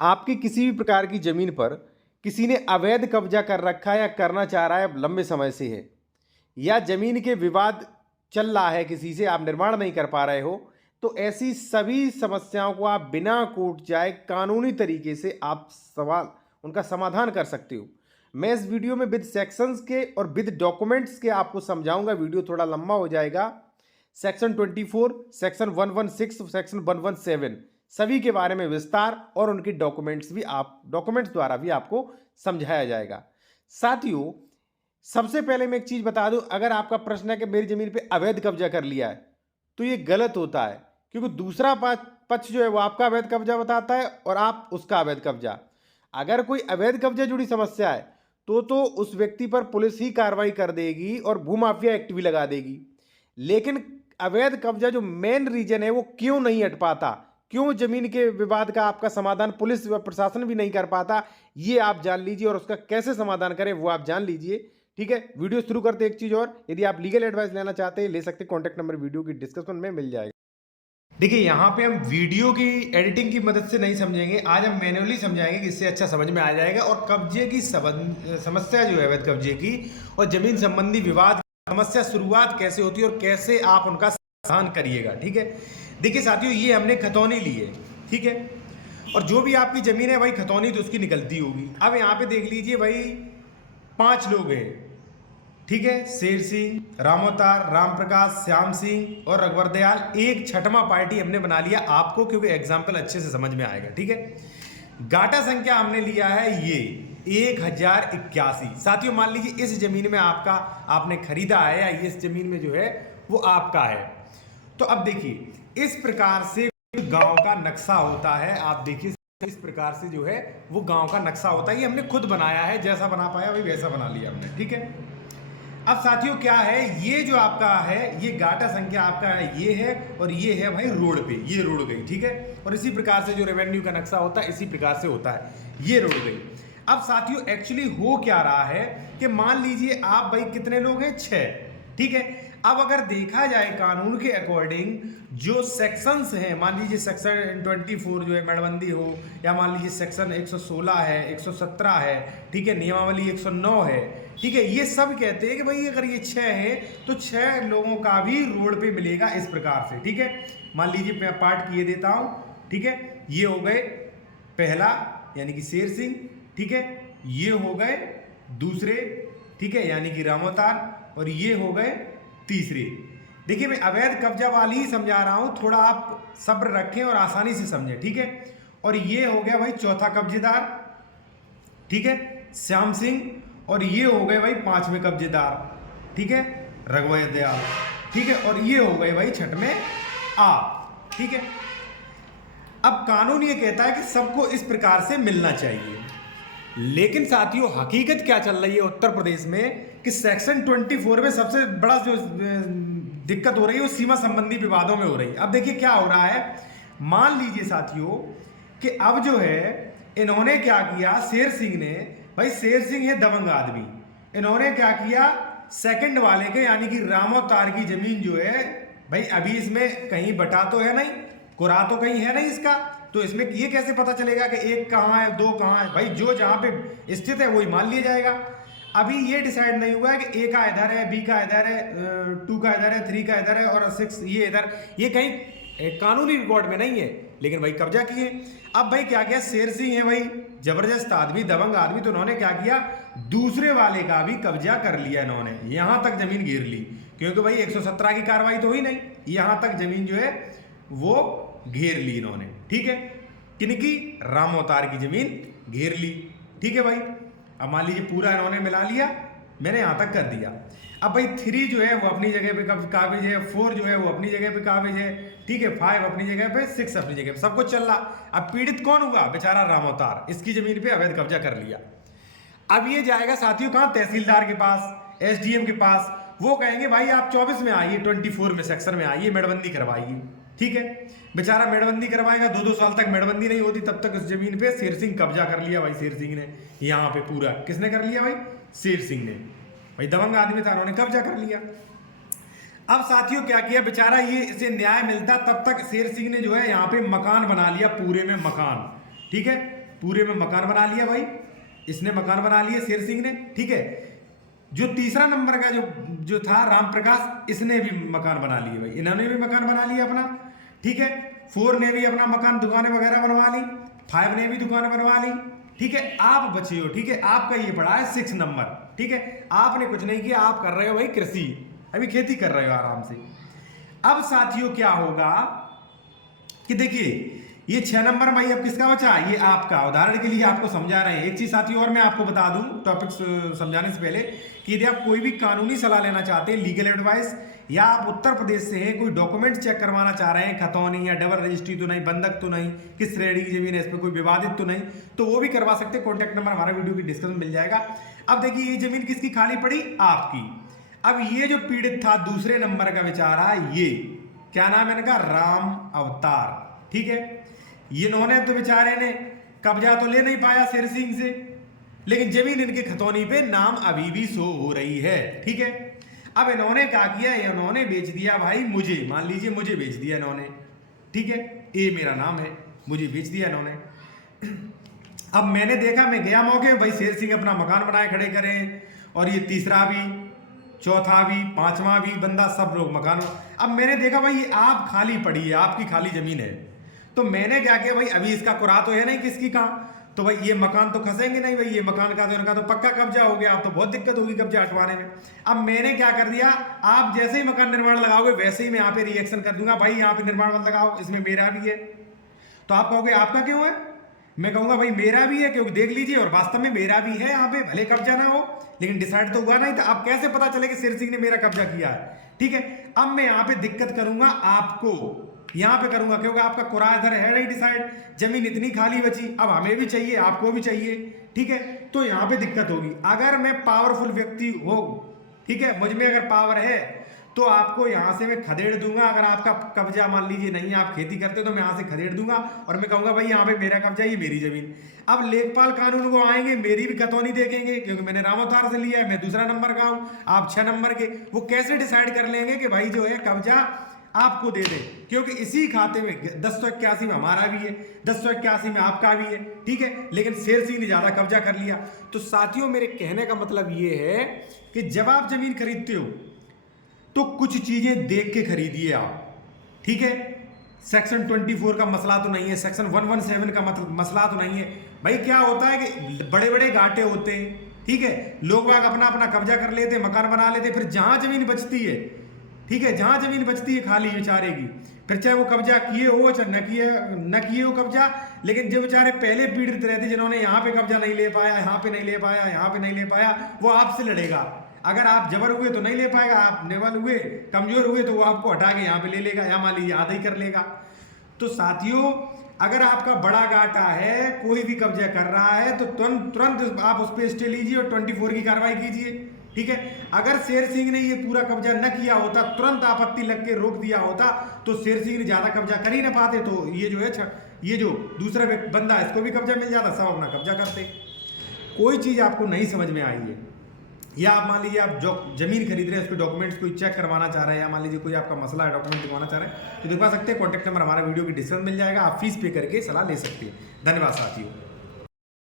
आपकी किसी भी प्रकार की ज़मीन पर किसी ने अवैध कब्जा कर रखा है या करना चाह रहा है लंबे समय से है, या ज़मीन के विवाद चल रहा है, किसी से आप निर्माण नहीं कर पा रहे हो, तो ऐसी सभी समस्याओं को आप बिना कोर्ट जाए कानूनी तरीके से आप सवाल उनका समाधान कर सकते हो। मैं इस वीडियो में विद सेक्शंस के और विद डॉक्यूमेंट्स के आपको समझाऊंगा। वीडियो थोड़ा लंबा हो जाएगा। सेक्शन 24, सेक्शन 116, सेक्शन 117 सभी के बारे में विस्तार और उनके डॉक्यूमेंट्स द्वारा भी आपको समझाया जाएगा। साथियों, सबसे पहले मैं एक चीज बता दूं, अगर आपका प्रश्न है कि मेरी जमीन पे अवैध कब्जा कर लिया है, तो ये गलत होता है, क्योंकि दूसरा पक्ष जो है वो आपका अवैध कब्जा बताता है और आप उसका अवैध कब्जा। अगर कोई अवैध कब्जा जुड़ी समस्या है तो उस व्यक्ति पर पुलिस ही कार्रवाई कर देगी और भूमाफिया एक्ट भी लगा देगी। लेकिन अवैध कब्जा जो मेन रीजन है वो क्यों नहीं हट पाता, क्यों जमीन के विवाद का आपका समाधान पुलिस व प्रशासन भी नहीं कर पाता, ये आप जान लीजिए और उसका कैसे समाधान करें वो आप जान लीजिए। ठीक है, वीडियो शुरू करते एक चीज और, यदि आप लीगल एडवाइस लेना चाहते हैं ले सकते हैं, कॉन्टैक्ट नंबर वीडियो की डिस्क्रिप्शन में मिल जाएगा। देखिए, यहाँ पे हम वीडियो की एडिटिंग की मदद से नहीं समझेंगे, आज हम मैन्युअली समझाएंगे कि इससे अच्छा समझ में आ जाएगा। और कब्जे की समस्या जो है अवैध कब्जे की और जमीन संबंधी विवाद समस्या शुरुआत कैसे होती है और कैसे आप उनका समाधान करिएगा। ठीक है, देखिए साथियों, ये हमने खतौनी ली है। ठीक है, और जो भी आपकी जमीन है भाई खतौनी तो उसकी निकलती होगी। अब यहाँ पे देख लीजिए भाई, 5 लोग हैं। ठीक है, शेर सिंह, रामोतार, राम प्रकाश, श्याम सिंह और रघुवर दयाल। एक छठवां पार्टी हमने बना लिया आपको, क्योंकि एग्जाम्पल अच्छे से समझ में आएगा। ठीक है, गाटा संख्या हमने लिया है ये 1081। साथियों, मान लीजिए इस जमीन में आपने खरीदा है या इस जमीन में जो है वो आपका है। तो अब देखिए, इस प्रकार से गांव का नक्शा होता है। आप देखिए, इस प्रकार से जो है वो गांव का नक्शा होता है। ये हमने खुद बनाया है, जैसा बना पाया वही वैसा बना लिया हमने। ठीक है, अब साथियों क्या है, ये जो आपका है ये गाटा संख्या आपका है, ये है और ये है भाई रोड पे, ये रोड गई। ठीक है, और इसी प्रकार से जो रेवेन्यू का नक्शा होता है इसी प्रकार से होता है, ये रोड गई। अब साथियों एक्चुअली हो क्या रहा है कि मान लीजिए आप भाई कितने लोग हैं, 6। ठीक है, अब अगर देखा जाए कानून के अकॉर्डिंग जो सेक्शंस हैं, मान लीजिए सेक्शन 24 जो है मेड़बंदी हो, या मान लीजिए सेक्शन 116 है, 117 है, ठीक है, नियमावली 109 है। ठीक है, ये सब कहते हैं कि भाई अगर ये 6 है तो 6 लोगों का भी रोड पे मिलेगा इस प्रकार से। ठीक है, मान लीजिए मैं पार्ट किए देता हूं। ठीक है, ये हो गए पहला यानी कि शेर सिंह। ठीक है, ये हो गए दूसरे, ठीक है, यानी कि रामोतार, और ये हो गए तीसरे। देखिए, मैं अवैध कब्जा वाली ही समझा रहा हूं, थोड़ा आप सब्र रखें और आसानी से समझें। ठीक है, और ये हो गया भाई चौथा कब्जेदार, ठीक है, श्याम सिंह, और ये हो गए भाई 5वें कब्जेदार, ठीक है, रघुवर दयाल। ठीक है, और ये हो गए भाई 6वें आप। ठीक है, अब कानून ये कहता है कि सबको इस प्रकार से मिलना चाहिए। लेकिन साथियों हकीकत क्या चल रही है उत्तर प्रदेश में कि सेक्शन 24 में सबसे बड़ा जो दिक्कत हो रही है वो सीमा संबंधी विवादों में हो रही है। अब देखिए क्या हो रहा है, मान लीजिए साथियों कि अब जो है इन्होंने क्या किया, शेर सिंह ने, भाई शेर सिंह है दबंग आदमी, इन्होंने क्या किया, सेकंड वाले के यानी कि रामोतार की जमीन जो है भाई अभी इसमें कहीं बटा तो है नहीं, कुरा तो कहीं है नहीं इसका, तो इसमें ये कैसे पता चलेगा कि एक कहाँ है दो कहाँ है। भाई जो जहाँ पे स्थित है वही मान लिया जाएगा। अभी ये डिसाइड नहीं हुआ है कि ए का इधर है, बी का इधर है, 2 का इधर है, 3 का इधर है और 6 ये इधर, ये कहीं कानूनी रिकॉर्ड में नहीं है, लेकिन भाई कब्जा किए। अब भाई क्या किया, शेर सिंह है भाई जबरदस्त आदमी, दबंग आदमी, तो उन्होंने क्या किया, दूसरे वाले का भी कब्जा कर लिया इन्होंने, यहां तक जमीन घेर ली, क्योंकि भाई 117 की कार्रवाई तो हुई नहीं, यहां तक जमीन जो है वो घेर ली इन्होंने। ठीक है, किनकी, रामोतार की जमीन घेर ली। ठीक है भाई, अब मान लीजिए पूरा इन्होंने मिला लिया, मैंने यहां तक कर दिया। अब भाई 3 जो है वो अपनी जगह पे काबिज है, 4 जो है वो अपनी जगह पे काबिज है, ठीक है, 5 अपनी जगह पे, 6 अपनी जगह पे, सब कुछ चल रहा। अब पीड़ित कौन हुआ, बेचारा रामोतार, इसकी जमीन पे अवैध कब्जा कर लिया। अब ये जाएगा साथियों कहां, तहसीलदार के पास, एसडीएम के पास, वो कहेंगे भाई आप 24 में आइए, 24 में सेक्शन में आइए, मेड़बंदी करवाइए। ठीक है, बेचारा मेड़बंदी करवाएगा, 2-2 साल तक मेड़बंदी नहीं होती, तब तक उस जमीन पे शेर सिंह कब्जा कर लिया। भाई शेर सिंह ने यहाँ पे पूरा, किसने कर लिया भाई, शेर सिंह ने, भाई दबंग आदमी था, उन्होंने कब्जा कर लिया। अब साथियों क्या किया, बेचारा ये इसे न्याय मिलता तब तक शेर सिंह ने जो है यहाँ पे मकान बना लिया, पूरे में मकान। ठीक है, पूरे में मकान बना लिया भाई, इसने मकान बना लिया शेर सिंह ने, ठीक है। जो तीसरा नंबर का जो था राम प्रकाश, इसने भी मकान बना लिए भाई, इन्होंने भी मकान बना लिया अपना, ठीक है। 4 ने भी अपना मकान दुकानें वगैरह बनवा ली, 5 ने भी दुकानें बनवा ली, ठीक है। आप बचे हो, ठीक है, आपका ये पड़ा है 6 नंबर, ठीक है। आपने कुछ नहीं किया, आप कर रहे हो भाई कृषि, अभी खेती कर रहे हो आराम से। अब साथियों क्या होगा कि देखिए ये 6 नंबर भाई अब किसका बचा, ये आपका, उदाहरण के लिए आपको समझा रहे हैं। एक चीज साथियों और मैं आपको बता दूं टॉपिक समझाने से पहले कि यदि आप कोई भी कानूनी सलाह लेना चाहते हैं, लीगल एडवाइस, या आप उत्तर प्रदेश से हैं, कोई डॉक्यूमेंट चेक करवाना चाह रहे हैं, खतौनी या डबल रजिस्ट्री तो नहीं, बंधक तो नहीं, किस श्रेणी की जमीन है, इस पर कोई विवादित तो नहीं, तो वो भी करवा सकते हैं। कॉन्टैक्ट नंबर हमारा वीडियो की डिस्क्रिप्शन मिल जाएगा। अब देखिए ये जमीन किसकी खाली पड़ी, आपकी। अब ये जो पीड़ित था दूसरे नंबर का बेचारा, ये क्या नाम है इनका, राम अवतार, ठीक है। ये इन्होंने तो बेचारे ने कब्जा तो ले नहीं पाया शेर सिंह से, लेकिन जमीन इनके खतौनी पे नाम अभी भी शो हो रही है, ठीक है। अब इन्होंने क्या किया, इन्होंने बेच दिया भाई मुझे, मान लीजिए मुझे बेच दिया इन्होंने, ठीक है, ये मेरा नाम है, मुझे बेच दिया इन्होंने। अब मैंने देखा, मैं गया मौके भाई शेर सिंह अपना मकान बनाए खड़े करें, और ये तीसरा भी, चौथा भी, पांचवा भी बंदा, सब लोग मकान। अब मैंने देखा भाई ये आप खाली पड़ी है, आपकी खाली जमीन है, तो मैंने क्या किया भाई, अभी इसका कुरा तो है नहीं किसकी कहाँ, तो भाई ये मकान तो खसेंगे नहीं भाई, ये मकान का तो इनका तो पक्का कब्जा हो गया, अब तो बहुत दिक्कत होगी कब्जा हटवाने में। अब मैंने क्या कर दिया, आप जैसे ही मकान निर्माण लगाओगे वैसे ही मैं यहाँ पे रिएक्शन कर दूंगा, भाई यहाँ पे निर्माण मत लगाओ, इसमें मेरा भी है। तो आप कहोगे आपका क्यों है, मैं कहूंगा भाई मेरा भी है, क्योंकि देख लीजिए, और वास्तव में मेरा भी है यहाँ पे, भले कब्जा ना हो लेकिन डिसाइड तो हुआ नहीं था। अब कैसे पता चले कि शेर सिंह ने मेरा कब्जा किया है, ठीक है। अब मैं यहाँ पे दिक्कत करूंगा आपको, यहाँ पे करूंगा, क्योंकि आपका कुराया इधर है नहीं डिसाइड, जमीन इतनी खाली बची, अब हमें भी चाहिए, आपको भी चाहिए, ठीक है। तो यहाँ पे दिक्कत होगी। अगर मैं पावरफुल व्यक्ति हो, ठीक है, मुझ में अगर पावर है, तो आपको यहाँ से मैं खदेड़ दूंगा। अगर आपका कब्जा मान लीजिए नहीं, आप खेती करते हो, तो मैं यहाँ से खदेड़ दूंगा और मैं कहूंगा भाई यहाँ पे मेरा कब्जा, ये मेरी जमीन। अब लेखपाल कानून को आएंगे, मेरी भी खतौनी देखेंगे, क्योंकि मैंने राम अवतार से लिया है, मैं दूसरा नंबर का हूँ, आप 6 नंबर के। वो कैसे डिसाइड कर लेंगे कि भाई जो है कब्जा आपको दे दे, क्योंकि इसी खाते में 1081 में हमारा भी है, 1081 में आपका भी है, ठीक है। लेकिन शेर सिंह ने ज्यादा कब्जा कर लिया। तो साथियों मेरे कहने का मतलब ये है कि जब आप जमीन खरीदते हो तो कुछ चीजें देख के खरीदिए आप, ठीक है। सेक्शन 24 का मसला तो नहीं है, सेक्शन 117 का मसला तो नहीं है। भाई क्या होता है कि बड़े बड़े घाटे होते हैं, ठीक है, लोग बाग अपना अपना कब्जा कर लेते, मकान बना लेते, फिर जहां जमीन बचती है, ठीक है, जहां जमीन बचती है खाली बेचारे की, फिर चाहे वो कब्जा किए हो चाहे न किए हो कब्जा, लेकिन जो बेचारे पहले पीड़ित रहते, जिन्होंने यहाँ पे कब्जा नहीं ले पाया, यहाँ पे नहीं ले पाया, यहाँ पे नहीं ले पाया, वो आपसे लड़ेगा। अगर आप जबर हुए तो नहीं ले पाएगा, आप नेवल हुए, कमजोर हुए, तो वो आपको हटा के यहाँ पे ले लेगा, या मान लीजिए आधा ही कर लेगा। तो साथियों अगर आपका बड़ा घाटा है, कोई भी कब्जा कर रहा है, तो तुरंत आप उस पर स्टे लीजिए और 24 की कार्रवाई कीजिए, ठीक है। अगर शेर सिंह ने ये पूरा कब्जा न किया होता, तुरंत आपत्ति लग के रोक दिया होता, तो शेर सिंह ने ज्यादा कब्जा कर ही ना पाते, तो ये जो है ये जो दूसरा बंदा इसको भी कब्जा मिल जाता, सब अपना कब्जा करते। कोई चीज आपको नहीं समझ में आई है, या आप मान लीजिए आप जो जमीन खरीद रहे हैं उसके डॉक्यूमेंट्स कोई चेक करवाना चाह रहे हैं, या मान लीजिए कोई आपका मसला है डॉक्यूमेंट दिखवाना चाह रहे हैं, तो दिखवा सकते हैं। कॉन्टैक्ट नंबर हमारा वीडियो की डिस्क्रिप्शन मिल जाएगा, आप फीस पे करके सलाह ले सकते हैं। धन्यवाद साथियों।